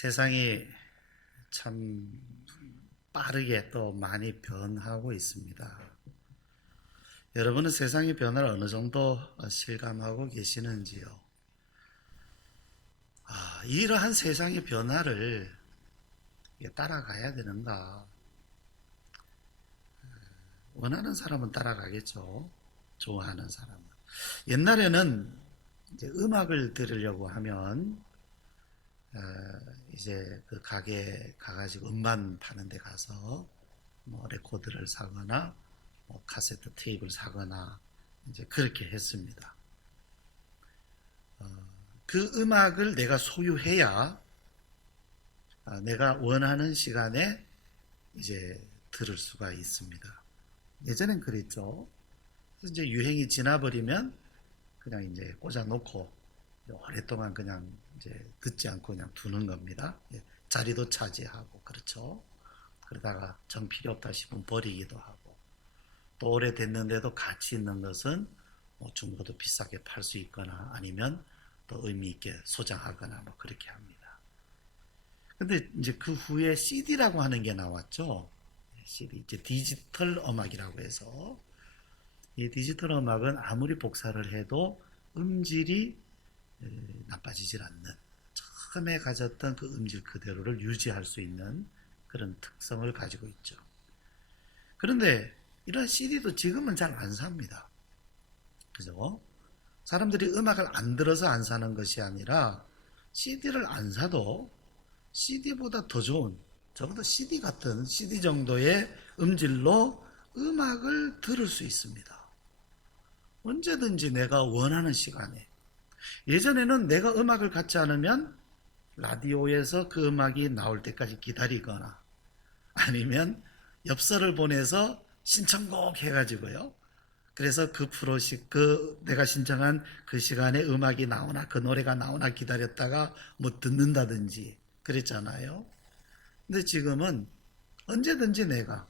세상이 참 빠르게 또 많이 변하고 있습니다. 여러분은 세상의 변화를 어느 정도 실감하고 계시는지요? 이러한 세상의 변화를 따라가야 되는가? 원하는 사람은 따라가겠죠. 좋아하는 사람은. 옛날에는 이제 음악을 들으려고 하면 이제 그 가게 가가지고 음반 파는 데 가서 뭐 레코드를 사거나 뭐 카세트 테이프를 사거나 이제 그렇게 했습니다. 그 음악을 내가 소유해야 내가 원하는 시간에 이제 들을 수가 있습니다. 예전엔 그랬죠. 그래서 이제 유행이 지나버리면 그냥 이제 꽂아놓고 오랫동안 그냥 이제 듣지 않고 그냥 두는 겁니다. 자리도 차지하고 그렇죠. 그러다가 정 필요 없다 싶으면 버리기도 하고 또 오래됐는데도 가치 있는 것은 뭐 중고도 비싸게 팔 수 있거나 아니면 또 의미 있게 소장하거나 뭐 그렇게 합니다. 근데 이제 그 후에 CD라고 하는 게 나왔죠. CD 이제 디지털 음악이라고 해서 이 디지털 음악은 아무리 복사를 해도 음질이 나빠지질 않는 처음에 가졌던 그 음질 그대로를 유지할 수 있는 그런 특성을 가지고 있죠. 그런데 이런 CD도 지금은 잘 안 삽니다. 그죠? 사람들이 음악을 안 들어서 안 사는 것이 아니라 CD를 안 사도 CD보다 더 좋은 적어도 CD 같은 CD 정도의 음질로 음악을 들을 수 있습니다. 언제든지 내가 원하는 시간에. 예전에는 내가 음악을 갖지 않으면 라디오에서 그 음악이 나올 때까지 기다리거나 아니면 엽서를 보내서 신청곡 해가지고요. 그래서 그 내가 신청한 그 시간에 음악이 나오나 그 노래가 나오나 기다렸다가 뭐 듣는다든지 그랬잖아요. 근데 지금은 언제든지 내가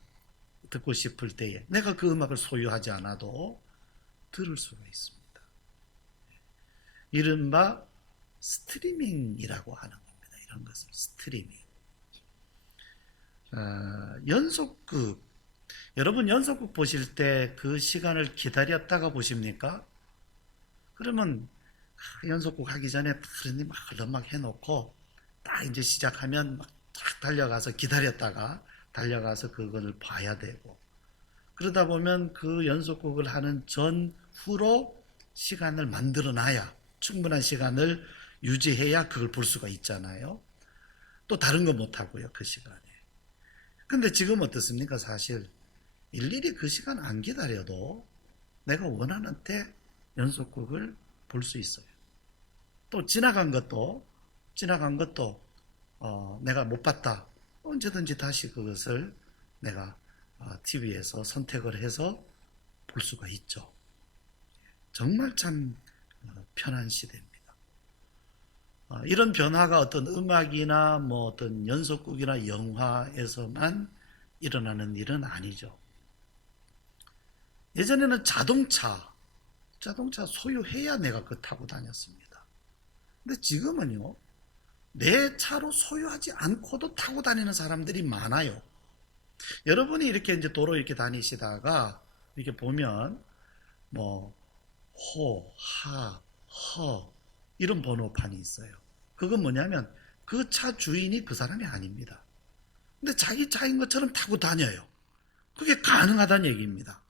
듣고 싶을 때에 내가 그 음악을 소유하지 않아도 들을 수가 있습니다. 이른바 스트리밍이라고 하는 겁니다. 이런 것을 스트리밍. 연속극. 여러분 연속극 보실 때 그 시간을 기다렸다가 보십니까? 그러면 연속극 하기 전에 막 흘러막 해놓고 딱 이제 시작하면 막 쫙 달려가서 기다렸다가 달려가서 그걸 봐야 되고 그러다 보면 그 연속극을 하는 전후로 시간을 만들어 놔야 충분한 시간을 유지해야 그걸 볼 수가 있잖아요. 또 다른 거 못하고요 그 시간에. 근데 지금 어떻습니까? 사실 일일이 그 시간 안 기다려도 내가 원하는 때 연속극을 볼 수 있어요. 또 지나간 것도 내가 못 봤다. 언제든지 다시 그것을 내가 TV에서 선택을 해서 볼 수가 있죠. 정말 참 편한 시대입니다. 이런 변화가 어떤 음악이나 뭐 어떤 연속극이나 영화에서만 일어나는 일은 아니죠. 예전에는 자동차 소유해야 내가 그거 타고 다녔습니다. 근데 지금은요, 내 차로 소유하지 않고도 타고 다니는 사람들이 많아요. 여러분이 이렇게 이제 도로 이렇게 다니시다가 이렇게 보면 뭐 호, 하, 허 이런 번호판이 있어요. 그건 뭐냐면 그 차 주인이 그 사람이 아닙니다. 근데 자기 차인 것처럼 타고 다녀요. 그게 가능하다는 얘기입니다.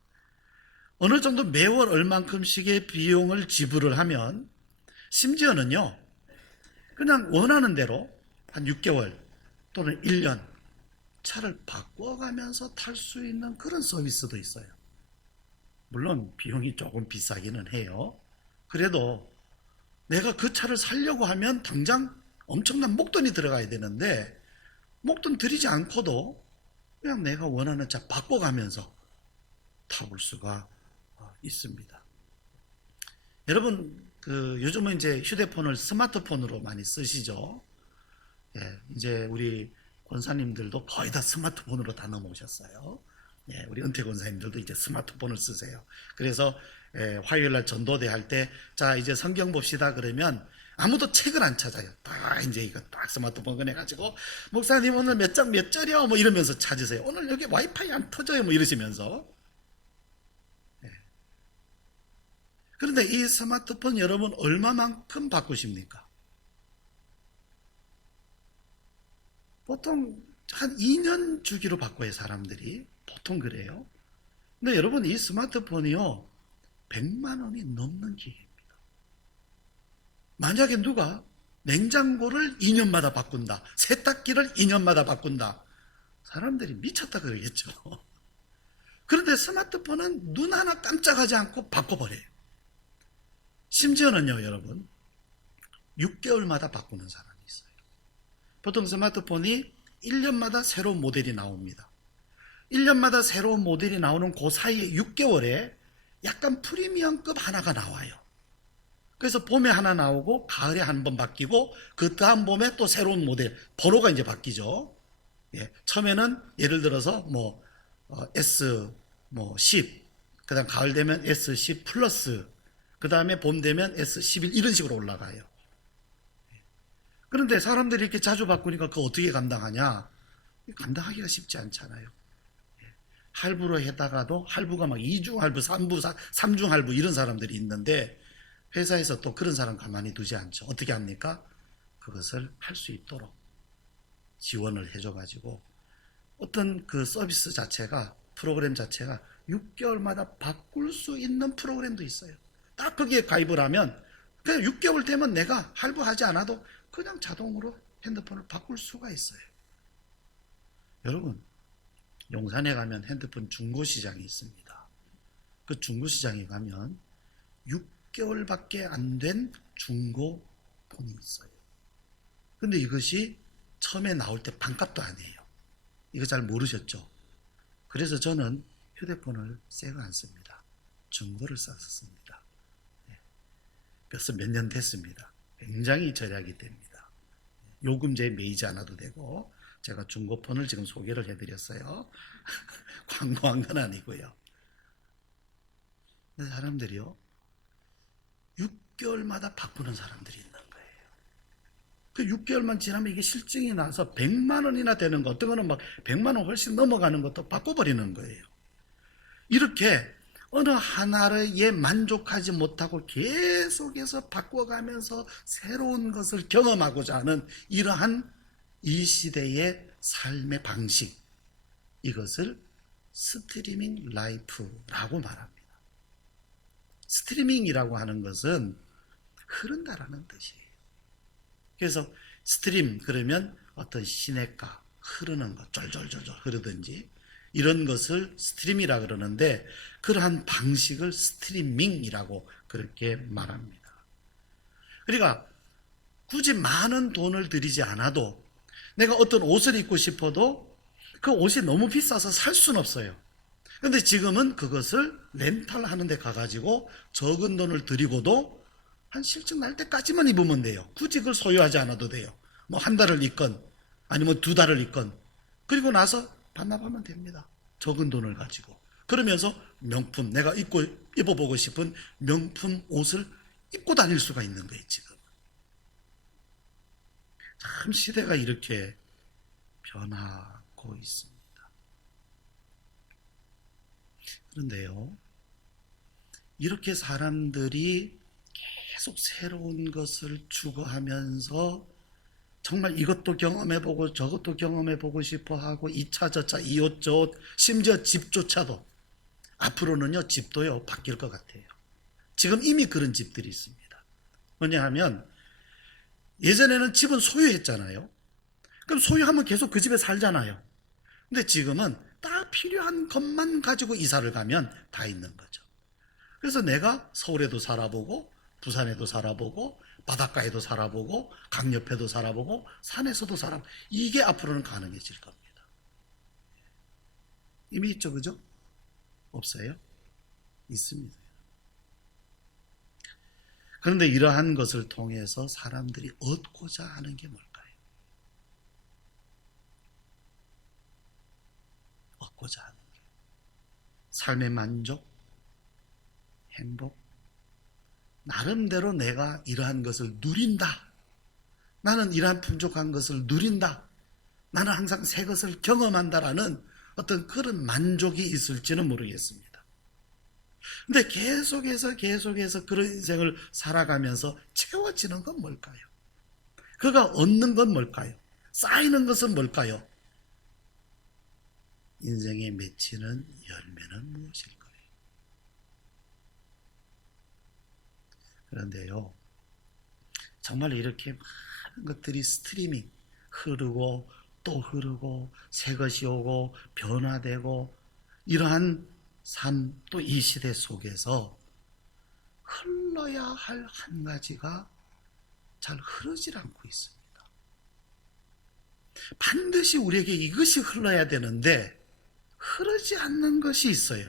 어느 정도 매월 얼만큼씩의 비용을 지불을 하면 심지어는요 그냥 원하는 대로 한 6개월 또는 1년 차를 바꿔가면서 탈 수 있는 그런 서비스도 있어요. 물론 비용이 조금 비싸기는 해요. 그래도 내가 그 차를 사려고 하면 당장 엄청난 목돈이 들어가야 되는데 목돈 들이지 않고도 그냥 내가 원하는 차 바꿔가면서 타볼 수가 있습니다. 여러분 요즘은 이제 휴대폰을 스마트폰으로 많이 쓰시죠. 이제 우리 권사님들도 거의 다 스마트폰으로 다 넘어오셨어요. 우리 은퇴 권사님들도 이제 스마트폰을 쓰세요. 그래서 화요일날 전도대 할 때 자 이제 성경 봅시다 그러면 아무도 책을 안 찾아요. 다 이제 이거 딱 스마트폰 꺼내가지고 목사님 오늘 몇 장 몇 절이요 뭐 이러면서 찾으세요. 오늘 여기 와이파이 안 터져요 뭐 이러시면서. 그런데 이 스마트폰 여러분 얼마만큼 바꾸십니까? 보통 한 2년 주기로 바꿔요 사람들이. 보통 그래요. 근데 여러분 이 스마트폰이요 100만 원이 넘는 기계입니다. 만약에 누가 냉장고를 2년마다 바꾼다, 세탁기를 2년마다 바꾼다, 사람들이 미쳤다 그러겠죠. 그런데 스마트폰은 눈 하나 깜짝하지 않고 바꿔버려요. 심지어는요 여러분 6개월마다 바꾸는 사람이 있어요. 보통 스마트폰이 1년마다 새로운 모델이 나옵니다. 1년마다 새로운 모델이 나오는 그 사이에 6개월에 약간 프리미엄급 하나가 나와요. 그래서 봄에 하나 나오고 가을에 한 번 바뀌고 그 다음 봄에 또 새로운 모델 번호가 이제 바뀌죠. 예, 처음에는 예를 들어서 뭐 S 뭐 10, 그다음 가을 되면 S10 플러스, 그 다음에 봄 되면 S11 이런 식으로 올라가요. 그런데 사람들이 이렇게 자주 바꾸니까 그거 어떻게 감당하냐? 감당하기가 쉽지 않잖아요. 할부로 해다가도 할부가 막 2중 할부, 3중 할부 이런 사람들이 있는데 회사에서 또 그런 사람 가만히 두지 않죠. 어떻게 합니까? 그것을 할 수 있도록 지원을 해줘가지고 어떤 그 서비스 자체가 프로그램 자체가 6개월마다 바꿀 수 있는 프로그램도 있어요. 딱 거기에 가입을 하면 그냥 6개월 되면 내가 할부하지 않아도 그냥 자동으로 핸드폰을 바꿀 수가 있어요. 여러분 용산에 가면 핸드폰 중고시장이 있습니다. 그 중고시장에 가면 6개월밖에 안 된 중고폰이 있어요. 근데 이것이 처음에 나올 때 반값도 아니에요. 이거 잘 모르셨죠? 그래서 저는 휴대폰을 새 거 안 씁니다. 중고를 싸서 씁니다. 벌써 몇 년 됐습니다. 굉장히 절약이 됩니다. 요금제 매이지 않아도 되고 제가 중고폰을 지금 소개를 해드렸어요. 광고한 건 아니고요. 근데 사람들이요 6개월마다 바꾸는 사람들이 있는 거예요. 그 6개월만 지나면 이게 실증이 나서 100만 원이나 되는 거, 어떤 거는 막 100만 원 훨씬 넘어가는 것도 바꿔버리는 거예요. 이렇게 어느 하나에 만족하지 못하고 계속해서 바꿔가면서 새로운 것을 경험하고자 하는 이러한 이 시대의 삶의 방식, 이것을 스트리밍 라이프라고 말합니다. 스트리밍이라고 하는 것은 흐른다라는 뜻이에요. 그래서 스트림 그러면 어떤 시냇가 흐르는 것 쫄쫄쫄쫄 흐르든지 이런 것을 스트림이라 그러는데 그러한 방식을 스트리밍이라고 그렇게 말합니다. 그러니까 굳이 많은 돈을 들이지 않아도 내가 어떤 옷을 입고 싶어도 그 옷이 너무 비싸서 살 수는 없어요. 근데 지금은 그것을 렌탈하는 데 가가지고 적은 돈을 들이고도 한 실증 날 때까지만 입으면 돼요. 굳이 그걸 소유하지 않아도 돼요. 뭐 한 달을 입건 아니면 두 달을 입건 그리고 나서 반납하면 됩니다. 적은 돈을 가지고. 그러면서 명품, 내가 입어보고 싶은 명품 옷을 입고 다닐 수가 있는 거예요, 지금. 참 시대가 이렇게 변하고 있습니다. 그런데요, 이렇게 사람들이 계속 새로운 것을 추구하면서 정말 이것도 경험해보고 저것도 경험해보고 싶어하고 이차 저차 이옷 저옷 심지어 집조차도 앞으로는요 집도요 바뀔 것 같아요. 지금 이미 그런 집들이 있습니다. 뭐냐 하면 예전에는 집은 소유했잖아요. 그럼 소유하면 계속 그 집에 살잖아요. 근데 지금은 딱 필요한 것만 가지고 이사를 가면 다 있는 거죠. 그래서 내가 서울에도 살아보고 부산에도 살아보고 바닷가에도 살아보고 강옆에도 살아보고 산에서도 살아보고 이게 앞으로는 가능해질 겁니다. 이미 있죠, 그죠? 없어요? 있습니다. 그런데 이러한 것을 통해서 사람들이 얻고자 하는 게 뭘까요? 얻고자 하는 게 삶의 만족, 행복, 나름대로 내가 이러한 것을 누린다. 나는 이러한 풍족한 것을 누린다. 나는 항상 새 것을 경험한다라는 어떤 그런 만족이 있을지는 모르겠습니다. 근데 계속해서 그런 인생을 살아가면서 채워지는 건 뭘까요? 그가 얻는 건 뭘까요? 쌓이는 것은 뭘까요? 인생에 맺히는 열매는 무엇일까요? 그런데요, 정말 이렇게 많은 것들이 스트리밍 흐르고 또 흐르고 새 것이 오고 변화되고 이러한 삶, 또 이 시대 속에서 흘러야 할 한 가지가 잘 흐르질 않고 있습니다. 반드시 우리에게 이것이 흘러야 되는데 흐르지 않는 것이 있어요.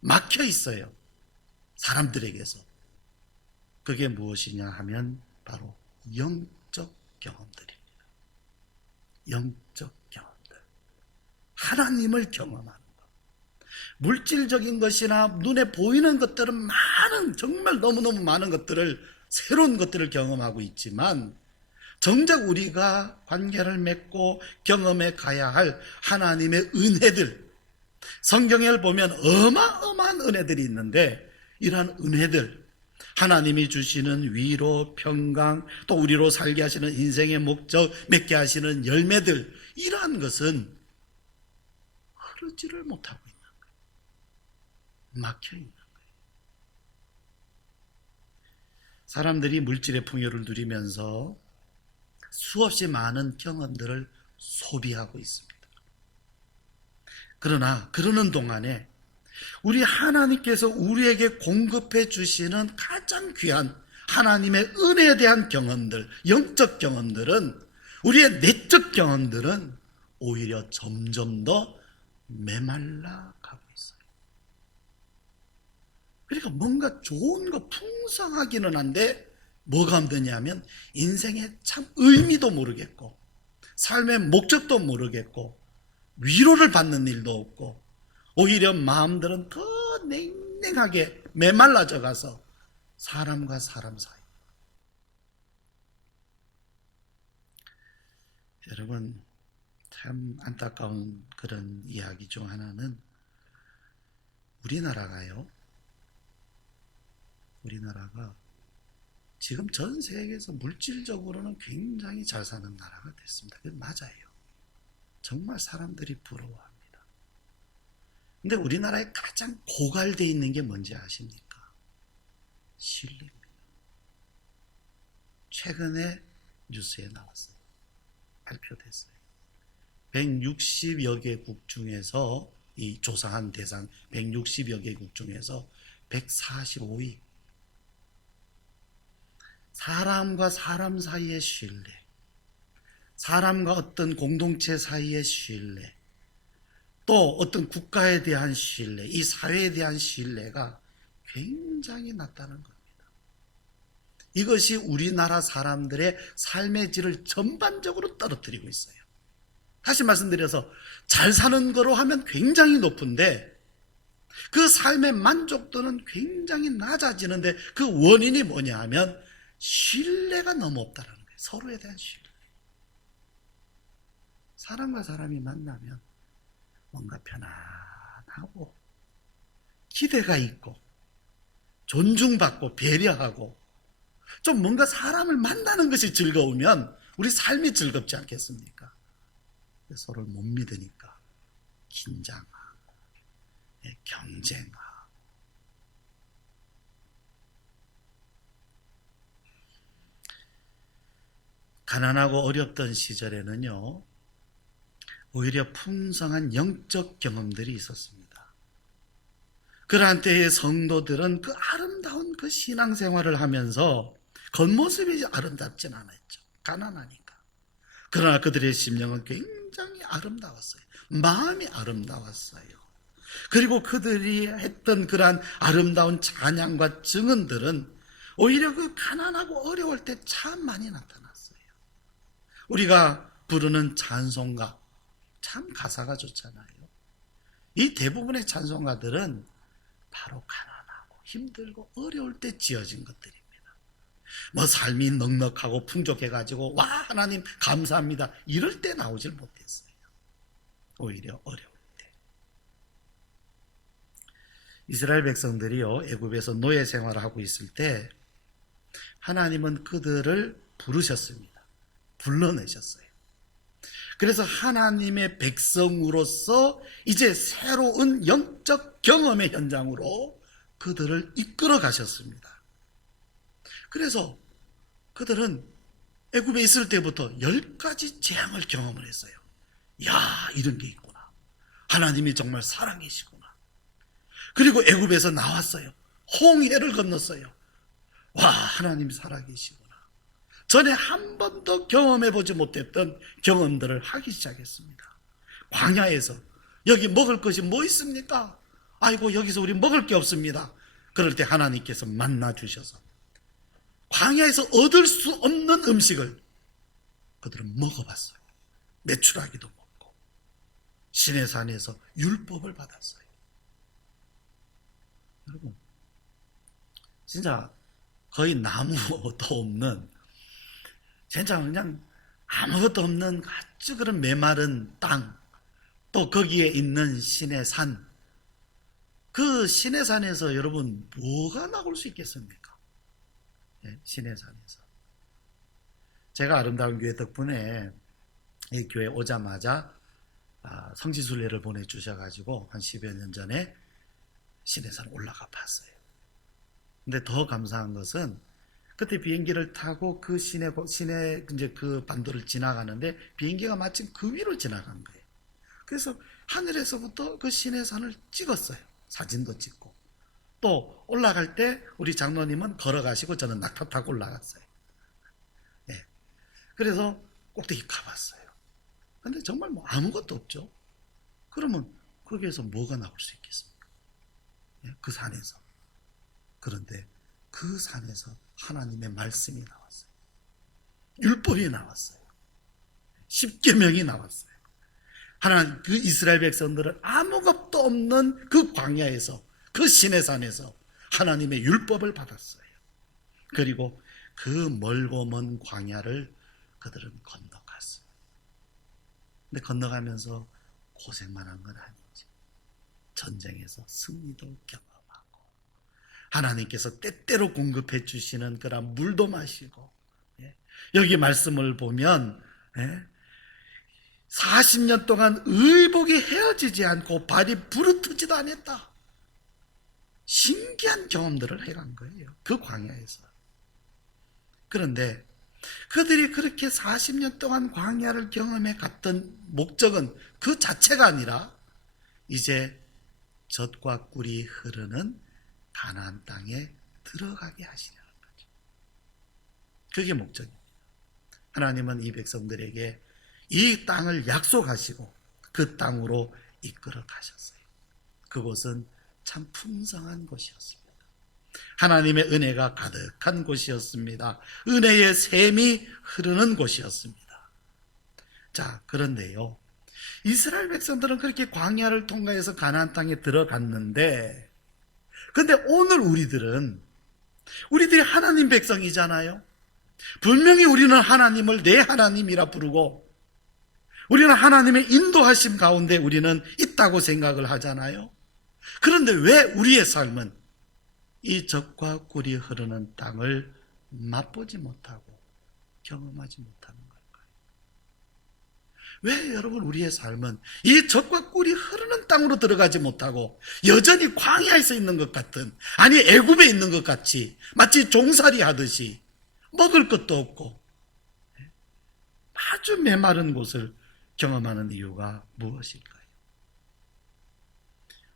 막혀 있어요. 사람들에게서. 그게 무엇이냐 하면 바로 영적 경험들입니다. 영적 경험들. 하나님을 경험하는 것. 물질적인 것이나 눈에 보이는 것들은 많은, 정말 너무너무 많은 것들을, 새로운 것들을 경험하고 있지만 정작 우리가 관계를 맺고 경험해 가야 할 하나님의 은혜들, 성경을 보면 어마어마한 은혜들이 있는데 이러한 은혜들, 하나님이 주시는 위로, 평강, 또 우리로 살게 하시는 인생의 목적, 맺게 하시는 열매들, 이러한 것은 흐르지를 못하고 있는 거예요. 막혀 있는 거예요. 사람들이 물질의 풍요를 누리면서 수없이 많은 경험들을 소비하고 있습니다. 그러나 그러는 동안에 우리 하나님께서 우리에게 공급해 주시는 가장 귀한 하나님의 은혜에 대한 경험들, 영적 경험들은, 우리의 내적 경험들은 오히려 점점 더 메말라 가고 있어요. 그러니까 뭔가 좋은 거 풍성하기는 한데 뭐가 힘드냐면 인생의 참 의미도 모르겠고 삶의 목적도 모르겠고 위로를 받는 일도 없고 오히려 마음들은 더 냉랭하게 메말라져 가서 사람과 사람 사이. 여러분, 참 안타까운 그런 이야기 중 하나는 우리나라가 지금 전 세계에서 물질적으로는 굉장히 잘 사는 나라가 됐습니다. 그게 맞아요. 정말 사람들이 부러워합니다. 근데 우리나라에 가장 고갈되어 있는 게 뭔지 아십니까? 신뢰입니다. 최근에 뉴스에 나왔어요. 발표됐어요. 160여 개국 중에서, 이 조사한 대상 160여 개국 중에서 145위. 사람과 사람 사이의 신뢰, 사람과 어떤 공동체 사이의 신뢰, 또 어떤 국가에 대한 신뢰, 이 사회에 대한 신뢰가 굉장히 낮다는 겁니다. 이것이 우리나라 사람들의 삶의 질을 전반적으로 떨어뜨리고 있어요. 다시 말씀드려서 잘 사는 거로 하면 굉장히 높은데 그 삶의 만족도는 굉장히 낮아지는데 그 원인이 뭐냐 하면 신뢰가 너무 없다는 거예요. 서로에 대한 신뢰. 사람과 사람이 만나면 뭔가 편안하고 기대가 있고 존중받고 배려하고 좀 뭔가 사람을 만나는 것이 즐거우면 우리 삶이 즐겁지 않겠습니까? 서로를 못 믿으니까 긴장하고 경쟁하고. 가난하고 어렵던 시절에는요, 오히려 풍성한 영적 경험들이 있었습니다. 그러한 때의 성도들은 그 아름다운 그 신앙생활을 하면서 겉모습이 아름답진 않았죠. 가난하니까. 그러나 그들의 심령은 굉장히 아름다웠어요. 마음이 아름다웠어요. 그리고 그들이 했던 그러한 아름다운 찬양과 증언들은 오히려 그 가난하고 어려울 때 참 많이 나타났어요. 우리가 부르는 찬송가, 참 가사가 좋잖아요. 이 대부분의 찬송가들은 바로 가난하고 힘들고 어려울 때 지어진 것들입니다. 뭐 삶이 넉넉하고 풍족해가지고 와 하나님 감사합니다 이럴 때 나오질 못했어요. 오히려 어려울 때. 이스라엘 백성들이요 애굽에서 노예 생활을 하고 있을 때 하나님은 그들을 부르셨습니다. 불러내셨어요. 그래서 하나님의 백성으로서 이제 새로운 영적 경험의 현장으로 그들을 이끌어 가셨습니다. 그래서 그들은 애굽에 있을 때부터 10가지 재앙을 경험을 했어요. 야, 이런 게 있구나. 하나님이 정말 살아계시구나. 그리고 애굽에서 나왔어요. 홍해를 건넜어요. 와, 하나님이 살아계시구나. 전에 한 번도 경험해보지 못했던 경험들을 하기 시작했습니다. 광야에서 여기 먹을 것이 뭐 있습니까? 아이고 여기서 우리 먹을 게 없습니다. 그럴 때 하나님께서 만나 주셔서 광야에서 얻을 수 없는 음식을 그들은 먹어봤어요. 메추라기도 먹고 시내산에서 율법을 받았어요. 여러분 진짜 거의 나무도 없는 진짜 그냥 아무것도 없는 아주 그런 메마른 땅, 또 거기에 있는 시내산, 그 시내산에서 여러분 뭐가 나올 수 있겠습니까? 네, 시내산에서. 제가 아름다운 교회 덕분에 이 교회 오자마자 성지순례를 보내주셔가지고 한 10여 년 전에 시내산 올라가 봤어요. 근데 더 감사한 것은 그때 비행기를 타고 그 시내 이제 그 반도를 지나가는데 비행기가 마침 그 위로 지나간 거예요. 그래서 하늘에서부터 그 시내산을 찍었어요. 사진도 찍고. 또 올라갈 때 우리 장로님은 걸어가시고 저는 낙타 타고 올라갔어요. 예. 그래서 꼭대기 가봤어요. 근데 정말 뭐 아무것도 없죠. 그러면 거기에서 뭐가 나올 수 있겠습니까? 예? 그 산에서. 그런데 그 산에서 하나님의 말씀이 나왔어요. 율법이 나왔어요. 십계명이 나왔어요. 하나님 그 이스라엘 백성들은 아무것도 없는 그 광야에서 그 시내산에서 하나님의 율법을 받았어요. 그리고 그 멀고 먼 광야를 그들은 건너갔어요. 근데 건너가면서 고생만 한 건 아니지. 전쟁에서 승리도 경험하고 하나님께서 때때로 공급해 주시는 그런 물도 마시고, 여기 말씀을 보면 40년 동안 의복이 헤어지지 않고 발이 부르트지도 않았다. 신기한 경험들을 해간 거예요. 그 광야에서. 그런데 그들이 그렇게 40년 동안 광야를 경험해 갔던 목적은 그 자체가 아니라 이제 젖과 꿀이 흐르는 가나안 땅에 들어가게 하시려는 거죠. 그게 목적입니다. 하나님은 이 백성들에게 이 땅을 약속하시고 그 땅으로 이끌어 가셨어요. 그곳은 참 풍성한 곳이었습니다. 하나님의 은혜가 가득한 곳이었습니다. 은혜의 샘이 흐르는 곳이었습니다. 자, 그런데요, 이스라엘 백성들은 그렇게 광야를 통과해서 가나안 땅에 들어갔는데, 근데 오늘 우리들이 하나님 백성이잖아요. 분명히 우리는 하나님을 내 하나님이라 부르고 우리는 하나님의 인도하심 가운데 우리는 있다고 생각을 하잖아요. 그런데 왜 우리의 삶은 이 젖과 꿀이 흐르는 땅을 맛보지 못하고 경험하지 못하는 걸까요? 왜 여러분 우리의 삶은 이 젖과 꿀이 흐르는 땅으로 들어가지 못하고 여전히 광야에서 있는 것 같은, 아니 애굽에 있는 것 같이 마치 종살이 하듯이 먹을 것도 없고 아주 메마른 곳을 경험하는 이유가 무엇일까요?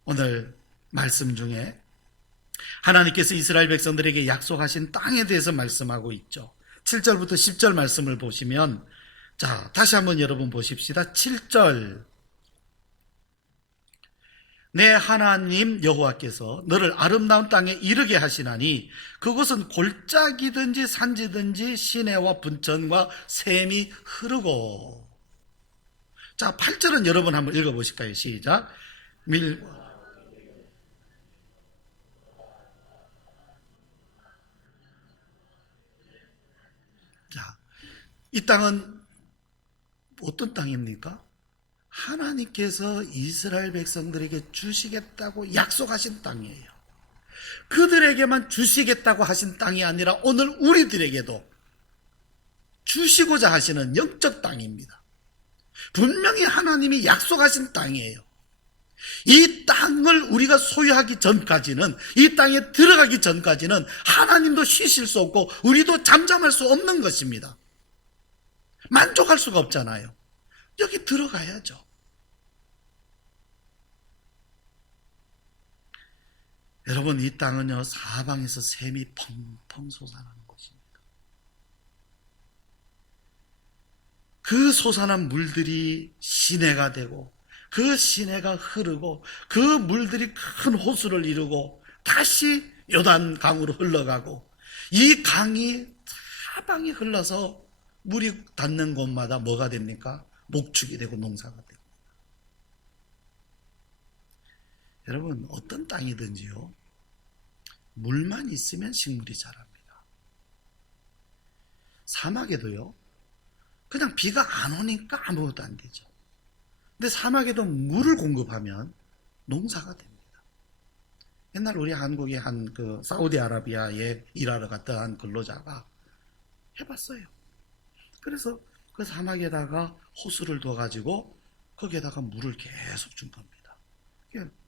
오늘 말씀 중에 하나님께서 이스라엘 백성들에게 약속하신 땅에 대해서 말씀하고 있죠. 7절부터 10절 말씀을 보시면, 자, 다시 한번 여러분 보십시다. 7절. 내 하나님 여호와께서 너를 아름다운 땅에 이르게 하시나니 그곳은 골짜기든지 산지든지 시내와 분천과 샘이 흐르고. 자, 8절은 여러분 한번 읽어보실까요? 시작. 이 땅은 어떤 땅입니까? 하나님께서 이스라엘 백성들에게 주시겠다고 약속하신 땅이에요. 그들에게만 주시겠다고 하신 땅이 아니라 오늘 우리들에게도 주시고자 하시는 영적 땅입니다. 분명히 하나님이 약속하신 땅이에요. 이 땅을 우리가 소유하기 전까지는, 이 땅에 들어가기 전까지는 하나님도 쉬실 수 없고 우리도 잠잠할 수 없는 것입니다. 만족할 수가 없잖아요. 여기 들어가야죠. 여러분, 이 땅은요, 사방에서 샘이 펑펑 솟아나는 곳입니다. 그 솟아난 물들이 시내가 되고, 그 시내가 흐르고, 그 물들이 큰 호수를 이루고 다시 요단 강으로 흘러가고, 이 강이 사방이 흘러서 물이 닿는 곳마다 뭐가 됩니까? 목축이 되고 농사가 되고. 여러분, 어떤 땅이든지요, 물만 있으면 식물이 자랍니다. 사막에도요, 그냥 비가 안 오니까 아무것도 안 되죠. 근데 사막에도 물을 공급하면 농사가 됩니다. 옛날 우리 한국의 한 사우디아라비아에 일하러 갔던 한 근로자가 해봤어요. 그래서 그 사막에다가 호수를 둬가지고 거기에다가 물을 계속 준 겁니다.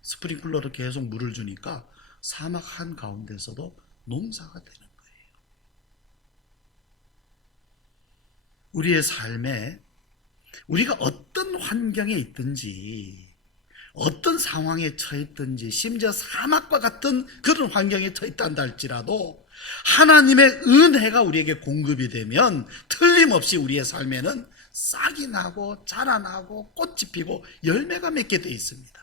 스프링클러로 계속 물을 주니까 사막 한가운데서도 농사가 되는 거예요. 우리의 삶에 우리가 어떤 환경에 있든지, 어떤 상황에 처했든지, 심지어 사막과 같은 그런 환경에 처했단다 할지라도 하나님의 은혜가 우리에게 공급이 되면 틀림없이 우리의 삶에는 싹이 나고 자라나고 꽃이 피고 열매가 맺게 되어 있습니다.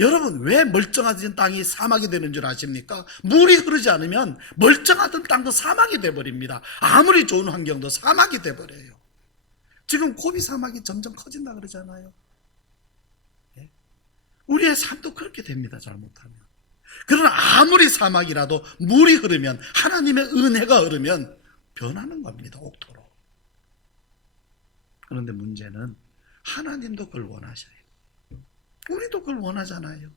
여러분, 왜 멀쩡하던 땅이 사막이 되는 줄 아십니까? 물이 흐르지 않으면 멀쩡하던 땅도 사막이 돼버립니다. 아무리 좋은 환경도 사막이 돼버려요. 지금 고비 사막이 점점 커진다 그러잖아요. 우리의 삶도 그렇게 됩니다, 잘못하면. 그러나 아무리 사막이라도 물이 흐르면, 하나님의 은혜가 흐르면 변하는 겁니다, 옥토로. 그런데 문제는 하나님도 그걸 원하셔요. 우리도 그걸 원하잖아요.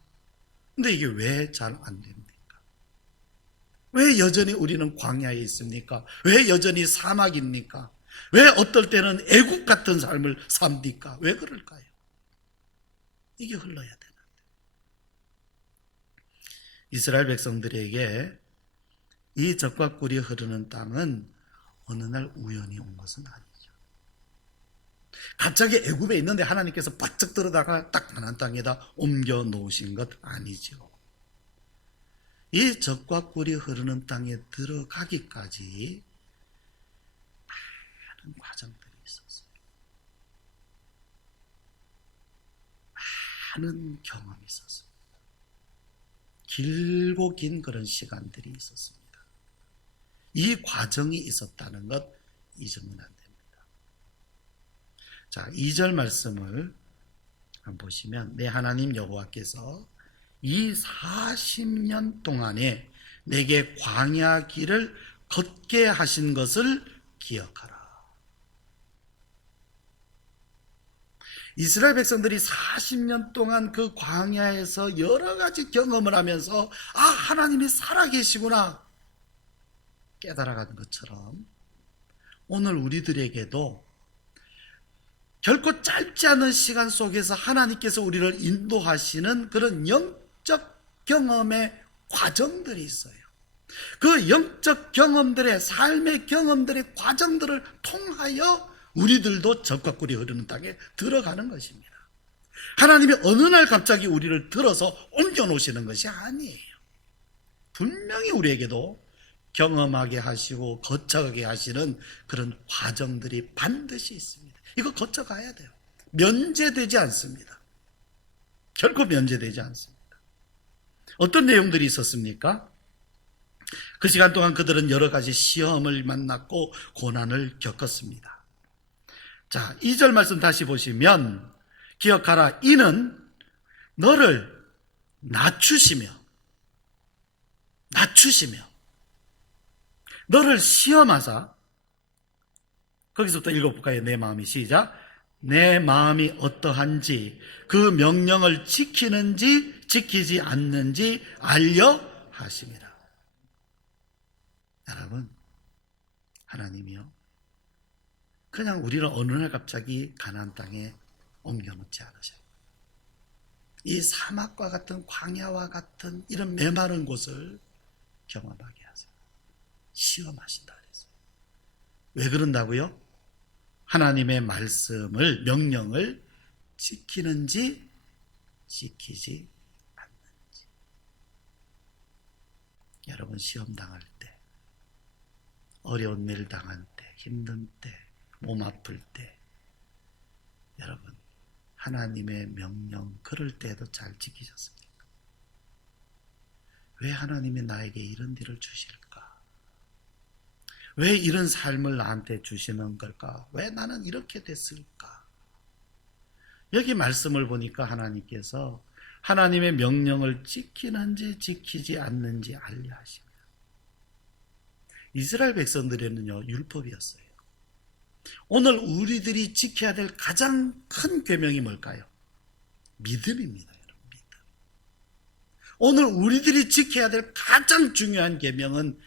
근데 이게 왜 잘 안 됩니까? 왜 여전히 우리는 광야에 있습니까? 왜 여전히 사막입니까? 왜 어떨 때는 애국 같은 삶을 삽니까? 왜 그럴까요? 이게 흘러야 되는데. 이스라엘 백성들에게 이 젖과 꿀이 흐르는 땅은 어느 날 우연히 온 것은 아니죠. 갑자기 애굽에 있는데 하나님께서 바짝 들어다가 딱 가나안 땅에다 옮겨 놓으신 것 아니죠. 이 젖과 꿀이 흐르는 땅에 들어가기까지 많은 과정들이 있었어요. 많은 경험이 있었습니다. 길고 긴 그런 시간들이 있었습니다. 이 과정이 있었다는 것 잊으면 안 됩니다. 자, 2절 말씀을 한번 보시면, 내 하나님 여호와께서 이 40년 동안에 내게 광야 길을 걷게 하신 것을 기억하라. 이스라엘 백성들이 40년 동안 그 광야에서 여러 가지 경험을 하면서 하나님이 살아계시구나 깨달아가는 것처럼 오늘 우리들에게도 결코 짧지 않은 시간 속에서 하나님께서 우리를 인도하시는 그런 영적 경험의 과정들이 있어요. 그 영적 경험들의, 삶의 경험들의 과정들을 통하여 우리들도 젖과 꿀이 흐르는 땅에 들어가는 것입니다. 하나님이 어느 날 갑자기 우리를 들어서 옮겨 놓으시는 것이 아니에요. 분명히 우리에게도 경험하게 하시고 거쳐가게 하시는 그런 과정들이 반드시 있습니다. 이거 거쳐가야 돼요. 면제되지 않습니다. 결코 면제되지 않습니다. 어떤 내용들이 있었습니까? 그 시간 동안 그들은 여러 가지 시험을 만났고 고난을 겪었습니다. 자, 2절 말씀 다시 보시면, 기억하라, 이는 너를 낮추시며 너를 시험하사 거기서부터 읽어볼까요? 내 마음이. 시작. 내 마음이 어떠한지 그 명령을 지키는지 지키지 않는지 알려 하심이라. 여러분, 하나님이요, 그냥 우리를 어느 날 갑자기 가나안 땅에 옮겨놓지 않으셔요. 이 사막과 같은 광야와 같은 이런 메마른 곳을 경험하게 하세요. 시험하신다 그랬어요. 왜 그런다고요? 하나님의 말씀을, 명령을 지키는지 지키지 않는지. 여러분, 시험 당할 때, 어려운 일 당할 때, 힘든 때, 몸 아플 때, 여러분, 하나님의 명령 그럴 때에도 잘 지키셨습니까? 왜 하나님이 나에게 이런 일을 주실까? 왜 이런 삶을 나한테 주시는 걸까? 왜 나는 이렇게 됐을까? 여기 말씀을 보니까 하나님께서 하나님의 명령을 지키는지 지키지 않는지 알려 하십니다. 이스라엘 백성들에는요, 율법이었어요. 오늘 우리들이 지켜야 될 가장 큰 계명이 뭘까요? 믿음입니다, 여러분. 믿음. 오늘 우리들이 지켜야 될 가장 중요한 계명은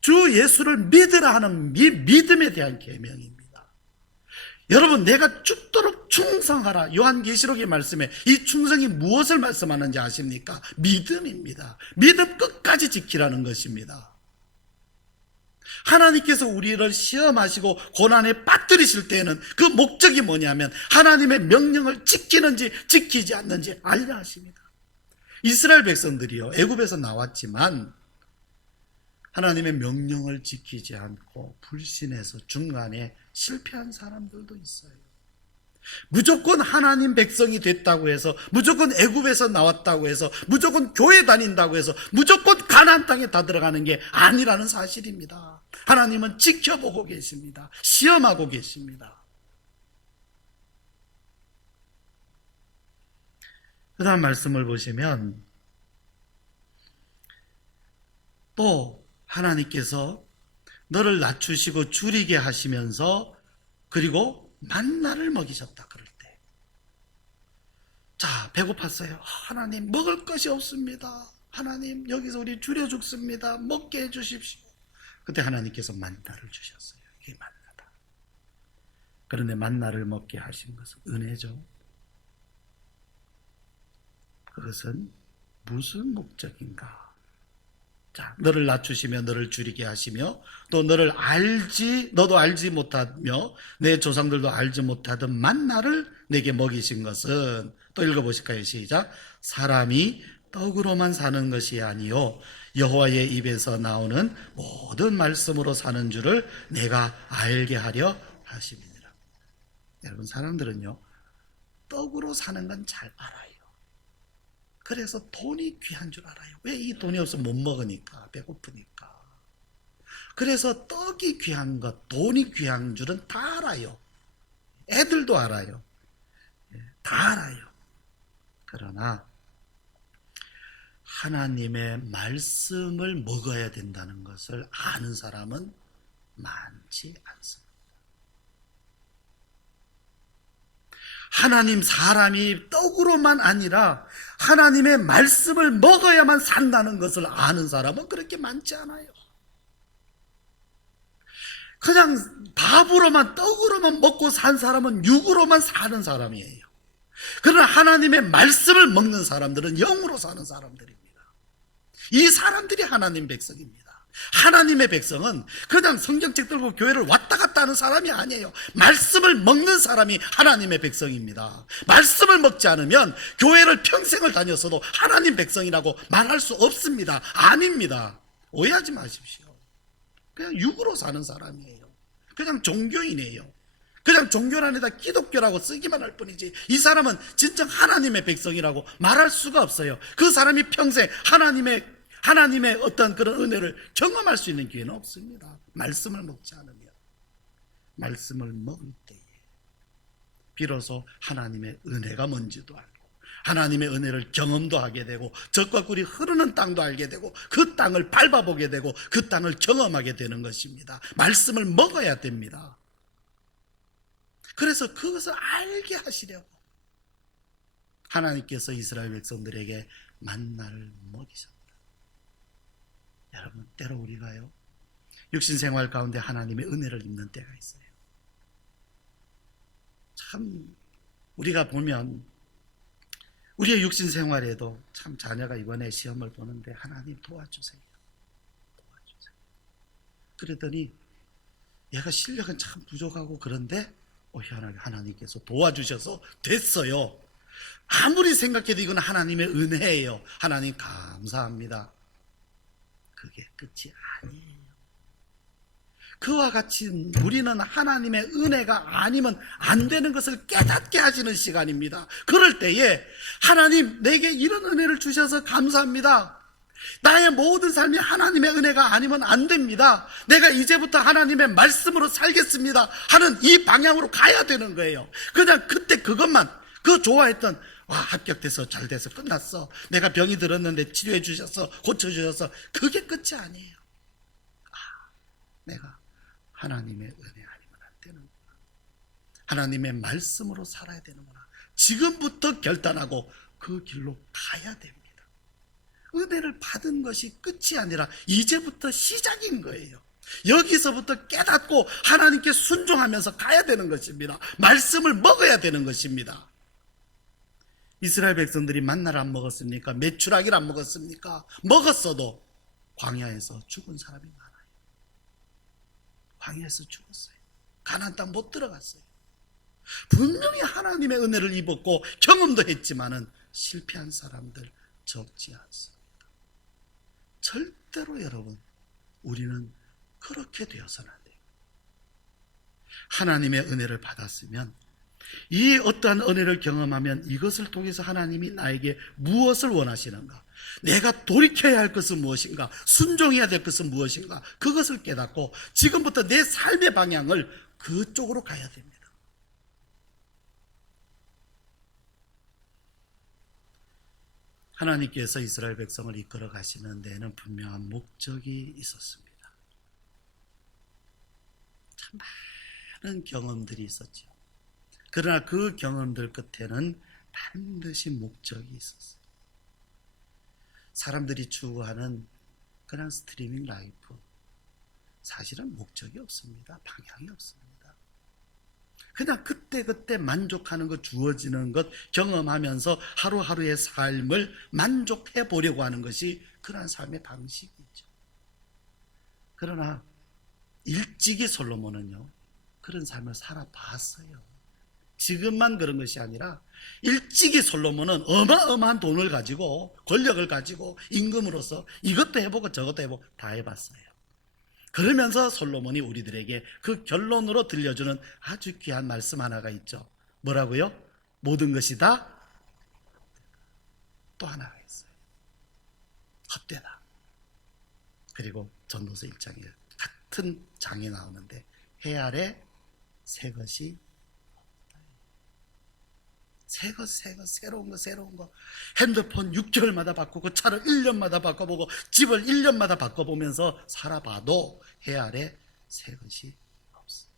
주 예수를 믿으라 하는 믿음에 대한 계명입니다. 여러분, 내가 죽도록 충성하라. 요한계시록의 말씀에 이 충성이 무엇을 말씀하는지 아십니까? 믿음입니다. 믿음 끝까지 지키라는 것입니다. 하나님께서 우리를 시험하시고 고난에 빠뜨리실 때에는 그 목적이 뭐냐면 하나님의 명령을 지키는지 지키지 않는지 알려 하십니다. 이스라엘 백성들이요, 애굽에서 나왔지만 하나님의 명령을 지키지 않고 불신해서 중간에 실패한 사람들도 있어요. 무조건 하나님 백성이 됐다고 해서, 무조건 애굽에서 나왔다고 해서, 무조건 교회 다닌다고 해서 무조건 가나안 땅에 다 들어가는 게 아니라는 사실입니다. 하나님은 지켜보고 계십니다. 시험하고 계십니다. 그 다음 말씀을 보시면 또 하나님께서 너를 낮추시고 줄이게 하시면서 그리고 만나를 먹이셨다 그럴 때, 자, 배고팠어요. 하나님, 먹을 것이 없습니다. 하나님, 여기서 우리 줄여 죽습니다. 먹게 해주십시오. 그때 하나님께서 만나를 주셨어요. 이게 만나다. 그런데 만나를 먹게 하신 것은 은혜죠. 그것은 무슨 목적인가? 자, 너를 낮추시며 너를 줄이게 하시며 또 너도 알지 못하며 내 조상들도 알지 못하던 만나를 내게 먹이신 것은, 또 읽어보실까요? 시작. 사람이 떡으로만 사는 것이 아니요 여호와의 입에서 나오는 모든 말씀으로 사는 줄을 내가 알게 하려 하심이니라. 여러분, 사람들은요, 떡으로 사는 건 잘 알아요. 그래서 돈이 귀한 줄 알아요. 왜? 이 돈이 없으면 못 먹으니까, 배고프니까. 그래서 떡이 귀한 것, 돈이 귀한 줄은 다 알아요. 애들도 알아요. 다 알아요. 그러나 하나님의 말씀을 먹어야 된다는 것을 아는 사람은 많지 않습니다. 하나님, 사람이 떡으로만 아니라 하나님의 말씀을 먹어야만 산다는 것을 아는 사람은 그렇게 많지 않아요. 그냥 밥으로만, 떡으로만 먹고 산 사람은 육으로만 사는 사람이에요. 그러나 하나님의 말씀을 먹는 사람들은 영으로 사는 사람들입니다. 이 사람들이 하나님 백성입니다. 하나님의 백성은 그냥 성경책 들고 교회를 왔다 갔다 하는 사람이 아니에요. 말씀을 먹는 사람이 하나님의 백성입니다. 말씀을 먹지 않으면 교회를 평생을 다녔어도 하나님 백성이라고 말할 수 없습니다. 아닙니다. 오해하지 마십시오. 그냥 육으로 사는 사람이에요. 그냥 종교인이에요. 그냥 종교란에다 기독교라고 쓰기만 할 뿐이지 이 사람은 진정 하나님의 백성이라고 말할 수가 없어요. 그 사람이 평생 하나님의 어떤 그런 은혜를 경험할 수 있는 기회는 없습니다. 말씀을 먹지 않으면. 말씀을 먹을 때에 비로소 하나님의 은혜가 뭔지도 알고 하나님의 은혜를 경험도 하게 되고 젖과 꿀이 흐르는 땅도 알게 되고 그 땅을 밟아보게 되고 그 땅을 경험하게 되는 것입니다. 말씀을 먹어야 됩니다. 그래서 그것을 알게 하시려고 하나님께서 이스라엘 백성들에게 만나를 먹이셨다. 여러분, 때로 우리가요, 육신 생활 가운데 하나님의 은혜를 입는 때가 있어요. 참 우리가 보면 우리의 육신 생활에도 참 자녀가 이번에 시험을 보는데 하나님 도와주세요. 도와주세요. 그랬더니 얘가 실력은 참 부족하고 그런데 희한하게 하나님께서 도와주셔서 됐어요. 아무리 생각해도 이건 하나님의 은혜예요. 하나님 감사합니다. 그게 끝이 아니에요. 그와 같이 우리는 하나님의 은혜가 아니면 안 되는 것을 깨닫게 하시는 시간입니다. 그럴 때에 하나님 내게 이런 은혜를 주셔서 감사합니다. 나의 모든 삶이 하나님의 은혜가 아니면 안 됩니다. 내가 이제부터 하나님의 말씀으로 살겠습니다 하는 이 방향으로 가야 되는 거예요. 그냥 그때 그것만, 그 좋아했던 합격돼서 잘 돼서 끝났어, 내가 병이 들었는데 치료해 주셔서 고쳐주셔서, 그게 끝이 아니에요. 내가 하나님의 은혜 아니면 안 되는구나, 하나님의 말씀으로 살아야 되는구나, 지금부터 결단하고 그 길로 가야 됩니다. 은혜를 받은 것이 끝이 아니라 이제부터 시작인 거예요. 여기서부터 깨닫고 하나님께 순종하면서 가야 되는 것입니다. 말씀을 먹어야 되는 것입니다. 이스라엘 백성들이 만나를 안 먹었습니까? 메추라기를 안 먹었습니까? 먹었어도 광야에서 죽은 사람이 많아요. 광야에서 죽었어요. 가나안 땅 못 들어갔어요. 분명히 하나님의 은혜를 입었고 경험도 했지만은 실패한 사람들 적지 않습니다. 절대로 여러분, 우리는 그렇게 되어서는 안 돼요. 하나님의 은혜를 받았으면, 이 어떠한 은혜를 경험하면 이것을 통해서 하나님이 나에게 무엇을 원하시는가, 내가 돌이켜야 할 것은 무엇인가, 순종해야 될 것은 무엇인가, 그것을 깨닫고 지금부터 내 삶의 방향을 그쪽으로 가야 됩니다. 하나님께서 이스라엘 백성을 이끌어 가시는 데에는 분명한 목적이 있었습니다. 참 많은 경험들이 있었죠. 그러나 그 경험들 끝에는 반드시 목적이 있었어요. 사람들이 추구하는 그냥 스트리밍 라이프, 사실은 목적이 없습니다. 방향이 없습니다. 그냥 그때그때 만족하는 것, 주어지는 것 경험하면서 하루하루의 삶을 만족해 보려고 하는 것이 그런 삶의 방식이죠. 그러나 일찍이 솔로몬은요, 그런 삶을 살아봤어요. 지금만 그런 것이 아니라 일찍이 솔로몬은 어마어마한 돈을 가지고 권력을 가지고 임금으로서 이것도 해보고 저것도 해보고 다 해봤어요. 그러면서 솔로몬이 우리들에게 그 결론으로 들려주는 아주 귀한 말씀 하나가 있죠. 뭐라고요? 모든 것이 다 또 하나가 있어요. 헛되다. 그리고 전도서 1장에 같은 장에 나오는데, 해 아래 새 것이 새것 새로운 거 핸드폰 6개월마다 바꾸고 차를 1년마다 바꿔보고 집을 1년마다 바꿔보면서 살아봐도 해 아래 새 것이 없어.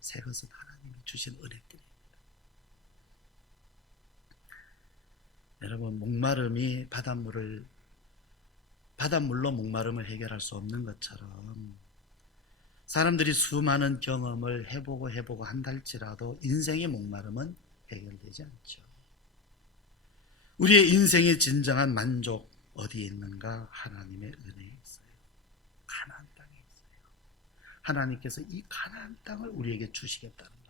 새 것은 하나님이 주신 은혜들입니다. 여러분, 목마름이 바닷물로 목마름을 해결할 수 없는 것처럼 사람들이 수많은 경험을 해보고 한다 할지라도 인생의 목마름은 해결되지 않죠. 우리의 인생의 진정한 만족 어디에 있는가? 하나님의 은혜에 있어요. 가나안 땅에 있어요. 하나님께서 이 가나안 땅을 우리에게 주시겠다는 겁니다.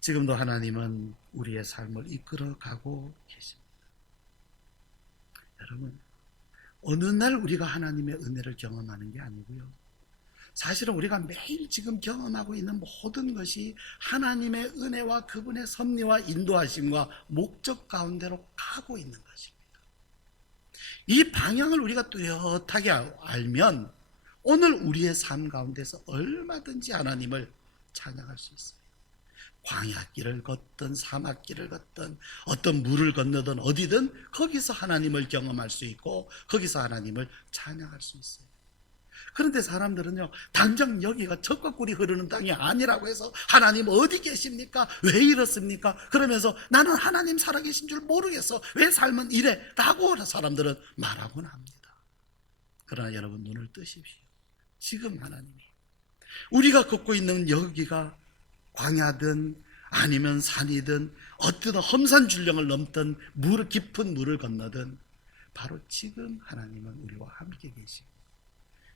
지금도 하나님은 우리의 삶을 이끌어가고 계십니다. 여러분, 어느 날 우리가 하나님의 은혜를 경험하는 게 아니고요, 사실은 우리가 매일 지금 경험하고 있는 모든 것이 하나님의 은혜와 그분의 섭리와 인도하심과 목적 가운데로 가고 있는 것입니다. 이 방향을 우리가 뚜렷하게 알면 오늘 우리의 삶 가운데서 얼마든지 하나님을 찬양할 수 있어요. 광야길을 걷든 사막길을 걷든 어떤 물을 건너든 어디든 거기서 하나님을 경험할 수 있고 거기서 하나님을 찬양할 수 있어요. 그런데 사람들은요, 당장 여기가 젖과 꿀이 흐르는 땅이 아니라고 해서 하나님 어디 계십니까? 왜 이렇습니까? 그러면서 나는 하나님 살아계신 줄 모르겠어. 왜 삶은 이래? 라고 사람들은 말하곤 합니다. 그러나 여러분 눈을 뜨십시오. 지금 하나님이 우리가 걷고 있는 여기가 광야든 아니면 산이든 어떤 험산 줄령을 넘든 깊은 물을 건너든 바로 지금 하나님은 우리와 함께 계시고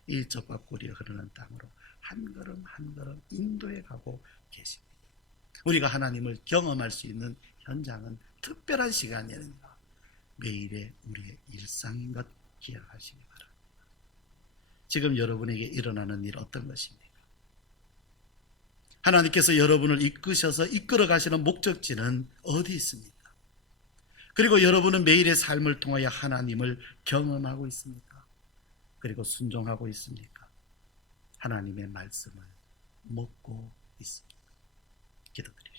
이 젖과 꿀이 흐르는 땅으로 한 걸음 한 걸음 인도해 가고 계십니다. 우리가 하나님을 경험할 수 있는 현장은 특별한 시간이 아니라 매일의 우리의 일상인 것 기억하시기 바랍니다. 지금 여러분에게 일어나는 일 어떤 것입니까? 하나님께서 여러분을 이끄셔서 이끌어 가시는 목적지는 어디 있습니까? 그리고 여러분은 매일의 삶을 통하여 하나님을 경험하고 있습니까? 그리고 순종하고 있습니까? 하나님의 말씀을 먹고 있습니다. 기도드립니다.